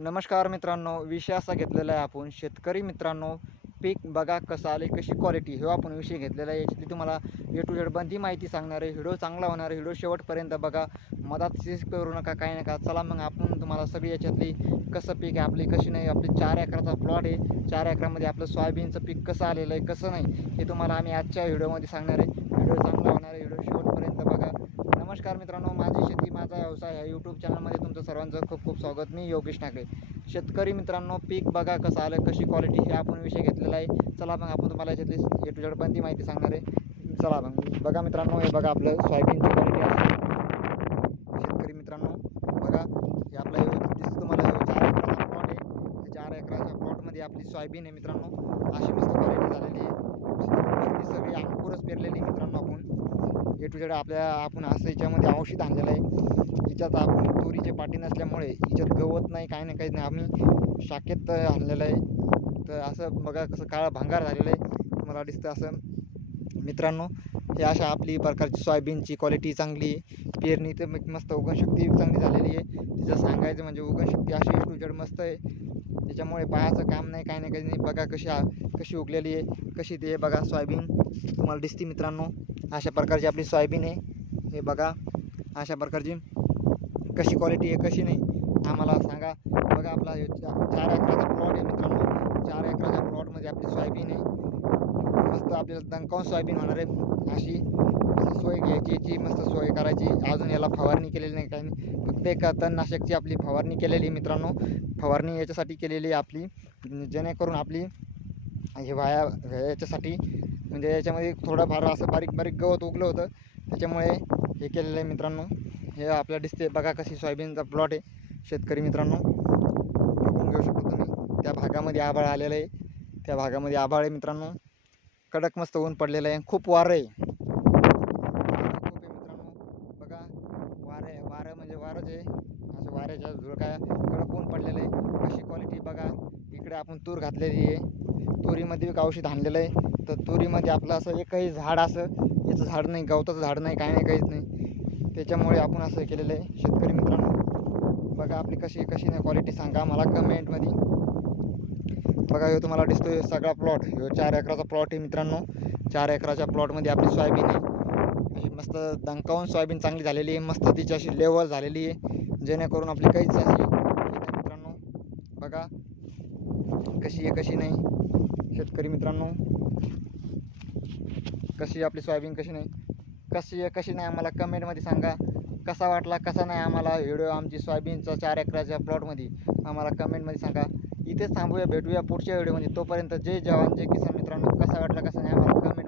नमस्कार मित्रांनो, विषय असा घेतलेला आहे आपण शेतकरी मित्रांनो. पीक बघा कसं आले, कशी क्वालिटी, हे आपण विषय घेतलेला आहे. याच्यातली तुम्हाला ए टू झेड बंदी माहिती सांगणार आहे. व्हिडिओ चांगला होणार आहे, व्हिडिओ शेवटपर्यंत बघा, मधात सीस करू नका, काही नका. चला मग आपण तुम्हाला सगळी याच्यातली कसं पीक आहे आपली, कशी नाही आपली. 4 एकराचा प्लॉट आहे. 4 एकरामध्ये आपलं सोयाबीनचं पीक कसं आलेलं आहे, कसं नाही, हे तुम्हाला आम्ही आजच्या व्हिडिओमध्ये सांगणार आहे. व्हिडिओ चांगला होणार आहे, व्हिडिओ शेवटपर्यंत बघा. नमस्कार मित्रांनो, माझी शेती माझा व्यवसाय ह्या यूट्यूब चॅनलमध्ये तुमचं सर्वांचं खूप खूप स्वागत. मी योगेश ठाकरे. शेतकरी मित्रांनो, पीक बघा कसं आलं, कशी क्वालिटी, हे आपण विषय घेतलेला आहे. चला मग आपण तुम्हाला याच्यातली ए टू झेड बंदी माहिती सांगणार आहे. चला मग बघा मित्रांनो, हे बघा आपलं सोयाबीनची क्वालिटी असते. शेतकरी मित्रांनो बघा, हे आपलं दिसतं तुम्हाला 4 एकराचा प्लॉट आहे. या 4 एकराच्या प्लॉटमध्ये आपली सोयाबीन आहे मित्रांनो. अशी मस्त क्वालिटी झालेली आहे. बंदी सगळी अंकुरच पेरलेली मित्रांनो. आपण ए टू झेड आपण असं याच्यामध्ये औषध आणलेलं आहे. याच्यात आपण तुरीचे पाटी नसल्यामुळे याच्यात गवत नाही, काही नाही, काहीच नाही. आम्ही शाखेत आणलेलं आहे. तर असं बघा कसं काळं भांगार झालेलं आहे, तुम्हाला दिसतं असं मित्रांनो. हे अशा आपली प्रकारची सोयाबीनची क्वालिटी चांगली, पेरणी तर मस्त, उगवणशक्ती चांगली झालेली आहे. तिचं सांगायचं म्हणजे उगवणशक्ती अशी ए टू झेड मस्त आहे. त्याच्यामुळे पाहायचं काम नाही, काही नाही, काही नाही. बघा कशी उगलेली आहे, कशी ते बघा सोयाबीन तुम्हाला दिसते मित्रांनो. अशा प्रकारची आपली सोयाबीन आहे. हे बघा अशा प्रकारची कशी क्वालिटी आहे, कशी नाही, आम्हाला सांगा. बघा आपला 4 एकराचा प्लॉट आहे मित्रांनो. 4 एकराच्या प्लॉटमध्ये आपली सोयाबीन आहे. मस्त आपल्याला दणकावून सोयाबीन होणार आहे. अशी मस्त सोय घ्यायची, याची मस्त सोय करायची. अजून याला फवारणी केलेली नाही, काही नाही. फक्त एक तणनाशकची आपली फवारणी केलेली आहे मित्रांनो. फवारणी याच्यासाठी केलेली आहे आपली, जेणेकरून आपली हे याच्यासाठी म्हणजे याच्यामध्ये थोडंफार असं बारीक बारीक गवत उगलं होतं, त्याच्यामुळे हे केलेलं आहे मित्रांनो. हे आपल्याला दिसते बघा कशी सोयाबीनचा प्लॉट आहे. शेतकरी मित्रांनो बघून घेऊ शकतो तुम्ही. त्या भागामध्ये आभाळ आलेलं आहे, त्या भागामध्ये आभाळ आहे मित्रांनो. कडक मस्त ऊन पडलेलं आहे, खूप वारं आहे, खूप आहे मित्रांनो. बघा वारं म्हणजे वारंच आहे. असं वाऱ्याच्या झुळक्या, कडक ऊन पडलेलं आहे. कशी क्वालिटी बघा. इकडे आपण तूर घातलेली आहे. तुरीमध्ये एक औषध आणलेलं आहे. तर तुरीमध्ये आपलं असं एकही झाड, असं याचं झाड नाही, गवताचं झाड नाही, काही नाही, काहीच नाही. त्याच्यामुळे आपण असं केलेलं आहे. शेतकरी मित्रांनो बघा आपली कशी नाही क्वालिटी, सांगा मला कमेंटमध्ये. बघा हे तुम्हाला दिसतोय सगळा प्लॉट, ह्यो 4 एकराचा प्लॉट आहे मित्रांनो. 4 एकराच्या प्लॉटमध्ये आपली सोयाबीन आहे. अशी मस्त दणकावून सोयाबीन चांगली झालेली आहे. मस्त तिची अशी लेवल झालेली आहे, जेणेकरून आपली काहीच अशी येत नाही मित्रांनो. बघा कशी आहे, कशी नाही. शेतकरी मित्रांनो कशी आपली सोयाबीन, कशी नाही, कशी आहे, कशी नाही, आम्हाला कमेंटमध्ये सांगा. कसा वाटला, कसा नाही आम्हाला व्हिडिओ आमची सोयाबीनचा 4 एकराच्या प्लॉटमध्ये, आम्हाला कमेंटमध्ये सांगा. इथेच थांबूया, भेटूया पुढच्या व्हिडिओमध्ये. तोपर्यंत जय जवान जय किसान मित्रांनो. कसा वाटला, कसा नाही, आम्हाला कमेंट